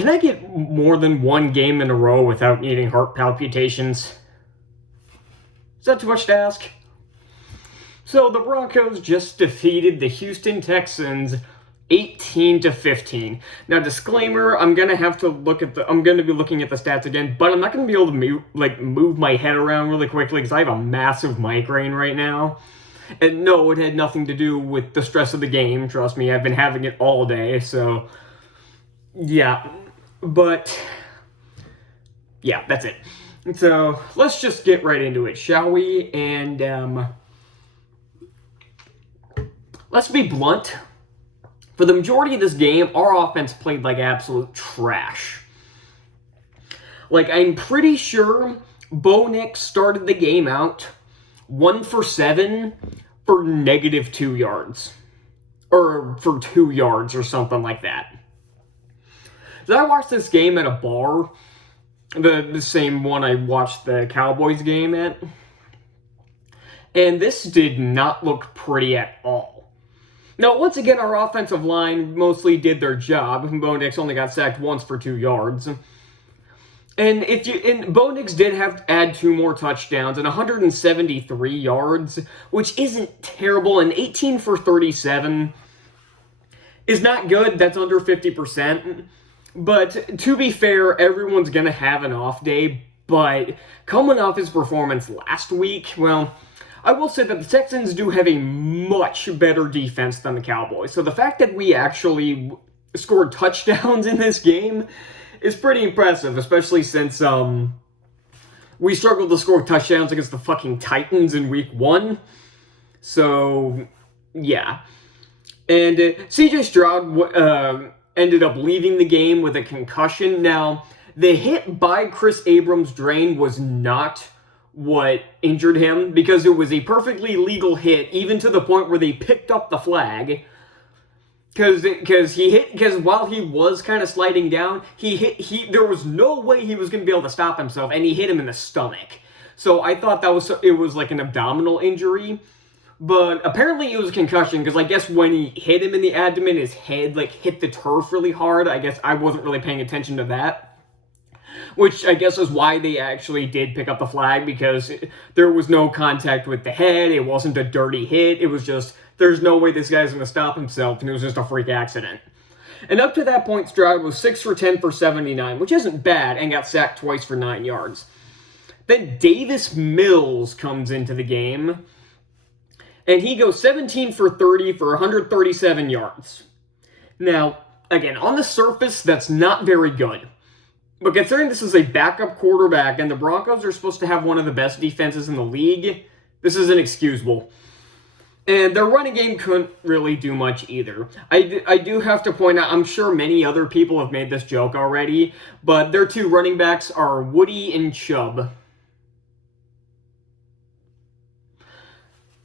Can I get more than one game in a row without needing heart palpitations? Is that too much to ask? So the Broncos just defeated the Houston Texans 18-15. Now, disclaimer, I'm gonna be looking at the stats again, but I'm not gonna be able to move my head around really quickly because I have a massive migraine right now. And no, it had nothing to do with the stress of the game. Trust me, I've been having it all day. So, yeah, but yeah, that's it. So let's just get right into it, shall we? And let's be blunt. For the majority of this game, our offense played like absolute trash. Like, I'm pretty sure Bo Nix started the game out 1 for 7 for -2 yards. Or for 2 yards or something like that. So I watched this game at a bar. The same one I watched the Cowboys game at. And this did not look pretty at all. Now, once again, our offensive line mostly did their job. Bo Nix only got sacked once for 2 yards. And Bo Nix did have to add 2 more touchdowns and 173 yards, which isn't terrible. And 18 for 37 is not good. That's under 50%. But to be fair, everyone's going to have an off day. But coming off his performance last week, well, I will say that the Texans do have a much better defense than the Cowboys. So the fact that we actually scored touchdowns in this game is pretty impressive, especially since we struggled to score touchdowns against the fucking Titans in week 1. So, yeah. And C.J. Stroud ended up leaving the game with a concussion. Now, the hit by Chris Abrams' drain was not what injured him, because it was a perfectly legal hit, even to the point where they picked up the flag. Because while he was kind of sliding down, there was no way he was going to be able to stop himself, and he hit him in the stomach. So I thought it was like an abdominal injury. But apparently it was a concussion, because I guess when he hit him in the abdomen, his head hit the turf really hard. I guess I wasn't really paying attention to that. Which I guess is why they actually did pick up the flag, because there was no contact with the head. It wasn't a dirty hit. It was just, there's no way this guy's going to stop himself, and it was just a freak accident. And up to that point, Stroud was 6 for 10 for 79, which isn't bad, and got sacked twice for 9 yards. Then Davis Mills comes into the game, and he goes 17 for 30 for 137 yards. Now, again, on the surface, that's not very good. But considering this is a backup quarterback and the Broncos are supposed to have one of the best defenses in the league, this is inexcusable. And their running game couldn't really do much either. I do have to point out, I'm sure many other people have made this joke already, but their 2 running backs are Woody and Chubb.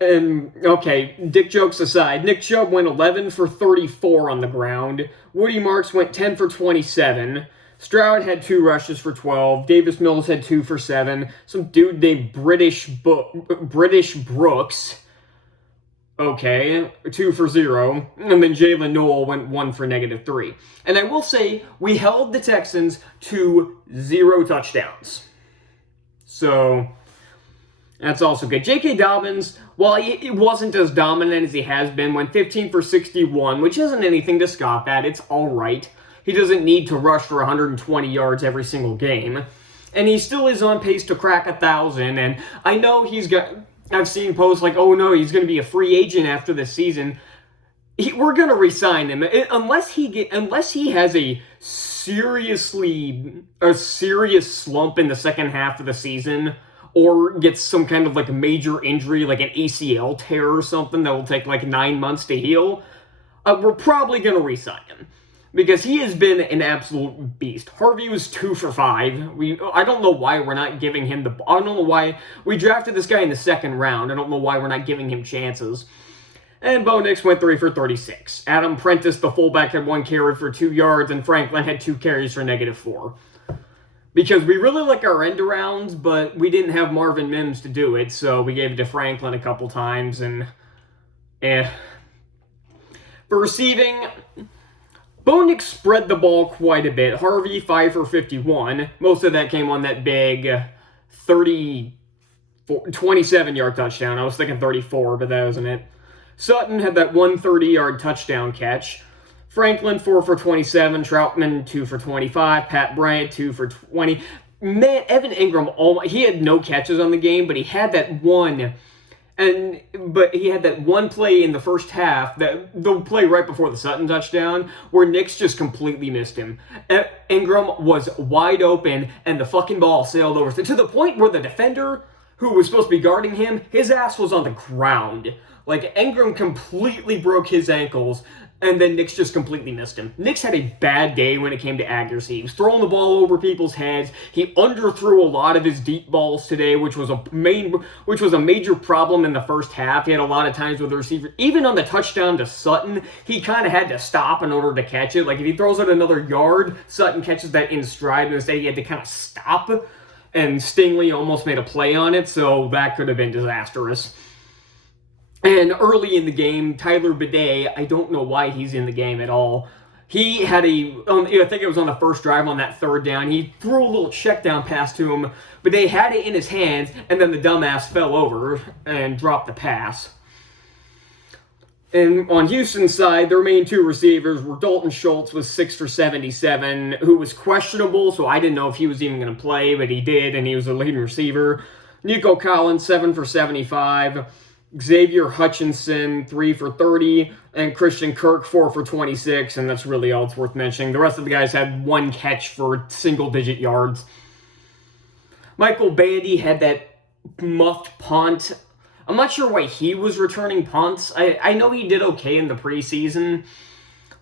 And, okay, dick jokes aside, Nick Chubb went 11 for 34 on the ground. Woody Marks went 10 for 27. Stroud had 2 rushes for 12. Davis Mills had 2 for 7. Some dude named British Brooks, okay, 2 for 0. And then Jalen Noel went 1 for -3. And I will say, we held the Texans to 0 touchdowns. So that's also good. J.K. Dobbins, while he wasn't as dominant as he has been, went 15 for 61, which isn't anything to scoff at. It's all right. He doesn't need to rush for 120 yards every single game. And he still is on pace to crack 1,000. And I know I've seen posts like, oh no, he's going to be a free agent after this season. We're going to re-sign him. Unless he has a serious slump in the second half of the season, or gets some kind of major injury, like an ACL tear or something that will take 9 months to heal, we're probably going to re-sign him. Because he has been an absolute beast. Harvey was 2 for 5. I don't know why we're not giving him I don't know why we drafted this guy in the 2nd round. I don't know why we're not giving him chances. And Bo Nix went 3 for 36. Adam Prentice, the fullback, had 1 carry for 2 yards, and Franklin had 2 carries for -4. Because we really like our end-arounds, but we didn't have Marvin Mims to do it, so we gave it to Franklin a couple times, and for receiving, Bo Nix spread the ball quite a bit. Harvey, 5 for 51. Most of that came on that big 27-yard touchdown. I was thinking 34, but that wasn't it. Sutton had that 130-yard touchdown catch. Franklin, 4 for 27. Troutman, 2 for 25. Pat Bryant, 2 for 20. Man, Evan Ingram, he had no catches on the game, but he had that one. But he had that one play in the first half, the play right before the Sutton touchdown, where Nix just completely missed him. Ingram was wide open, and the fucking ball sailed over to the point where the defender, who was supposed to be guarding him, his ass was on the ground. Like, Ingram completely broke his ankles, and then Nix just completely missed him. Nix had a bad day when it came to accuracy. He was throwing the ball over people's heads. He underthrew a lot of his deep balls today, which was a major problem in the first half. He had a lot of times with the receiver. Even on the touchdown to Sutton, he kind of had to stop in order to catch it. Like, if he throws it another yard, Sutton catches that in stride, and instead he had to kind of stop, and Stingley almost made a play on it, so that could have been disastrous. And early in the game, Tyler Bidet, I don't know why he's in the game at all. He had I think it was on the first drive on that third down, he threw a little check down pass to him. Bidet had it in his hands, and then the dumbass fell over and dropped the pass. And on Houston's side, their main two receivers were Dalton Schultz with 6 for 77, who was questionable, so I didn't know if he was even going to play, but he did, and he was the leading receiver. Nico Collins, 7 for 75. Xavier Hutchinson, 3 for 30, and Christian Kirk, 4 for 26, and that's really all it's worth mentioning. The rest of the guys had one catch for single-digit yards. Michael Bandy had that muffed punt. I'm not sure why he was returning punts. I know he did okay in the preseason,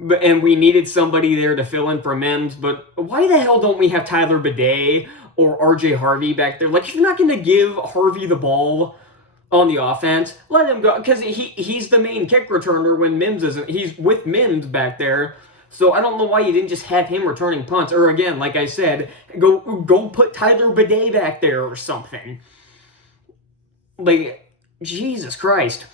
and we needed somebody there to fill in for Mims, but why the hell don't we have Tyler Bidet or RJ Harvey back there? Like, if you're not going to give Harvey the ball on the offense, let him go, because he's the main kick returner when Mims isn't. He's with Mims back there, so I don't know why you didn't just have him returning punts, or again, like I said, go put Tyler Bidet back there or something. Like, Jesus Christ.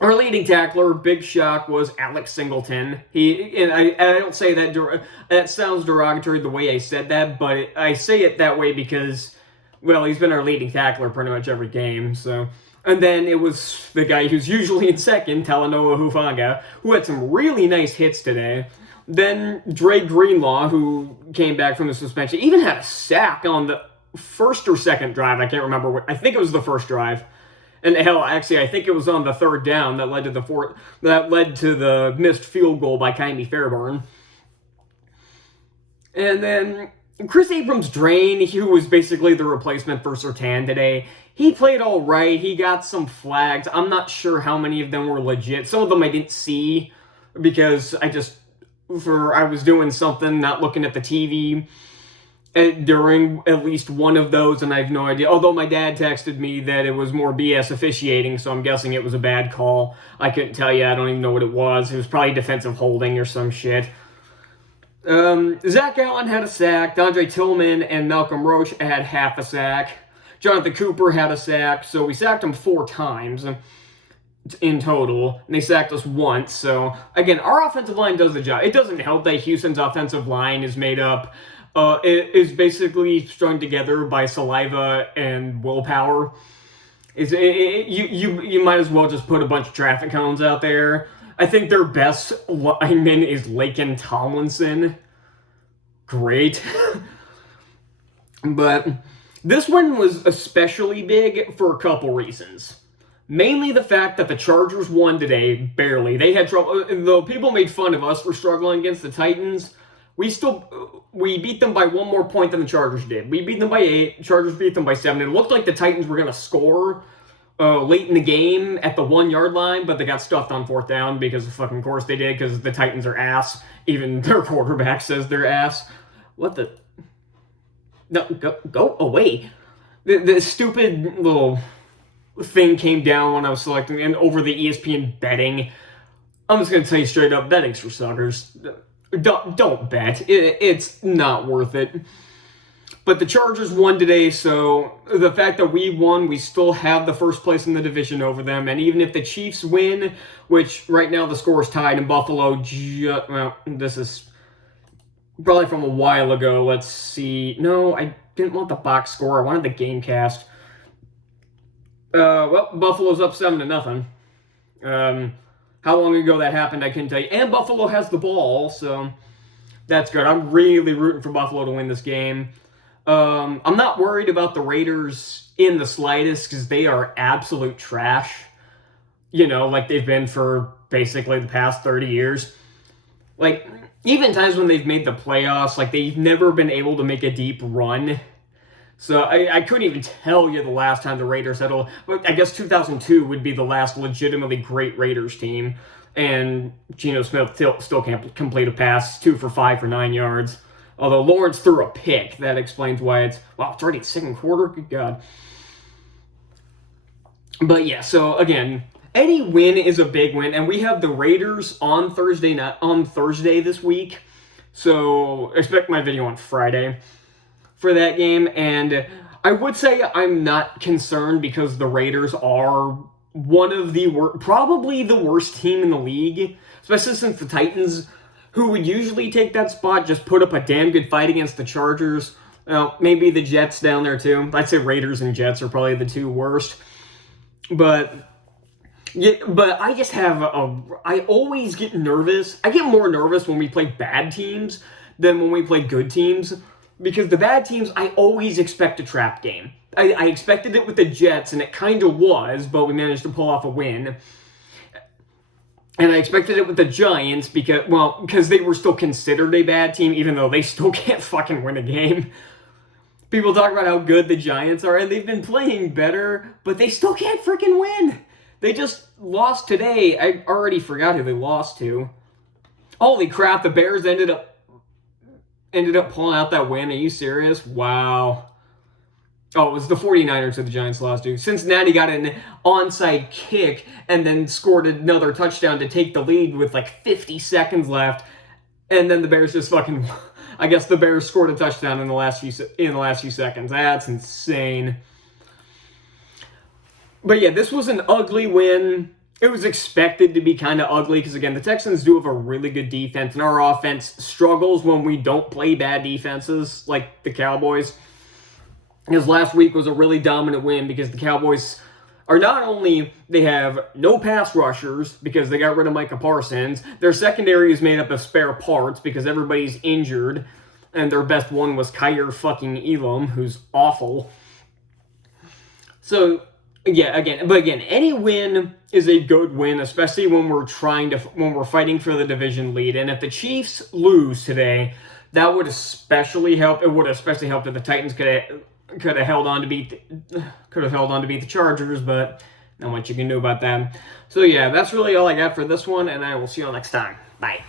Our leading tackler, big shock, was Alex Singleton. I don't say that, that sounds derogatory the way I said that, but I say it that way because, well, he's been our leading tackler pretty much every game, so. And then it was the guy who's usually in second, Talanoa Hufanga, who had some really nice hits today. Then Dre Greenlaw, who came back from the suspension, even had a sack on the first or second drive. I can't remember. I think it was the first drive. And hell, actually, I think it was on the third down that led to the missed field goal by Kymie Fairburn. And then Chris Abrams-Drain, who was basically the replacement for Surtain today, he played all right. He got some flags. I'm not sure how many of them were legit. Some of them I didn't see because I was doing something, not looking at the TV during at least one of those, and I have no idea. Although my dad texted me that it was more BS officiating, so I'm guessing it was a bad call. I couldn't tell you. I don't even know what it was. It was probably defensive holding or some shit. Zach Allen had a sack. Dondre Tillman and Malcolm Roach had half a sack. Jonathan Cooper had a sack, so we sacked him 4 times in total, and they sacked us once. So, again, our offensive line does the job. It doesn't help that Houston's offensive line is made up. It is basically strung together by saliva and willpower. You might as well just put a bunch of traffic cones out there. I think their best lineman is Laken Tomlinson. Great. But this one was especially big for a couple reasons. Mainly the fact that the Chargers won today, barely. They had trouble. Though people made fun of us for struggling against the Titans, we beat them by 1 more point than the Chargers did. We beat them by 8. Chargers beat them by 7. It looked like the Titans were going to score late in the game at the 1-yard line, but they got stuffed on 4th down because of fucking course they did, because the Titans are ass. Even their quarterback says they're ass. What the? No, go away. The stupid little thing came down when I was selecting, and over the ESPN betting. I'm just going to tell you straight up, betting's for suckers. Don't bet. It's not worth it. But the Chargers won today, so the fact that we won, we still have the first place in the division over them. And even if the Chiefs win, which right now the score is tied in Buffalo, well, this is probably from a while ago. Let's see. No, I didn't want the box score. I wanted the game cast. Well, Buffalo's up 7-0. How long ago that happened, I couldn't tell you. And Buffalo has the ball, so that's good. I'm really rooting for Buffalo to win this game. I'm not worried about the Raiders in the slightest because they are absolute trash. You know, like they've been for basically the past 30 years. Like, even times when they've made the playoffs, like they've never been able to make a deep run. So I couldn't even tell you the last time the Raiders had I guess 2002 would be the last legitimately great Raiders team. And Geno Smith still can't complete a pass, 2 for 5 for 9 yards. Although Lawrence threw a pick. That explains why it's already second quarter. Good God. But yeah, so again, any win is a big win. And we have the Raiders on Thursday this week. So expect my video on Friday for that game. And I would say I'm not concerned because the Raiders are one of the probably the worst team in the league, especially since the Titans, who would usually take that spot, just put up a damn good fight against the Chargers. Well, maybe the Jets down there too. I'd say Raiders and Jets are probably the two worst. But yeah, but I just have I always get nervous. I get more nervous when we play bad teams than when we play good teams. Because the bad teams, I always expect a trap game. I expected it with the Jets, and it kind of was, but we managed to pull off a win. And I expected it with the Giants because they were still considered a bad team, even though they still can't fucking win a game. People talk about how good the Giants are, and they've been playing better, but they still can't freaking win. They just lost today. I already forgot who they lost to. Holy crap, the Bears ended up pulling out that win. Are you serious? Wow. Oh, it was the 49ers that the Giants lost to. Cincinnati got an onside kick and then scored another touchdown to take the lead with like 50 seconds left. And then the Bears just I guess the Bears scored a touchdown in the last few seconds. That's insane. But yeah, this was an ugly win. It was expected to be kind of ugly because, again, the Texans do have a really good defense, and our offense struggles when we don't play bad defenses like the Cowboys. Because last week was a really dominant win because the Cowboys are not only, they have no pass rushers because they got rid of Micah Parsons, their secondary is made up of spare parts because everybody's injured, and their best one was Kyer fucking Elam, who's awful. So, yeah, again, any win is a good win, especially when we're fighting for the division lead. And if the Chiefs lose today, that would especially help. It would especially help if the Titans could have held on to beat the Chargers, but not much you can do about that. So yeah, that's really all I got for this one, and I will see you all next time. Bye.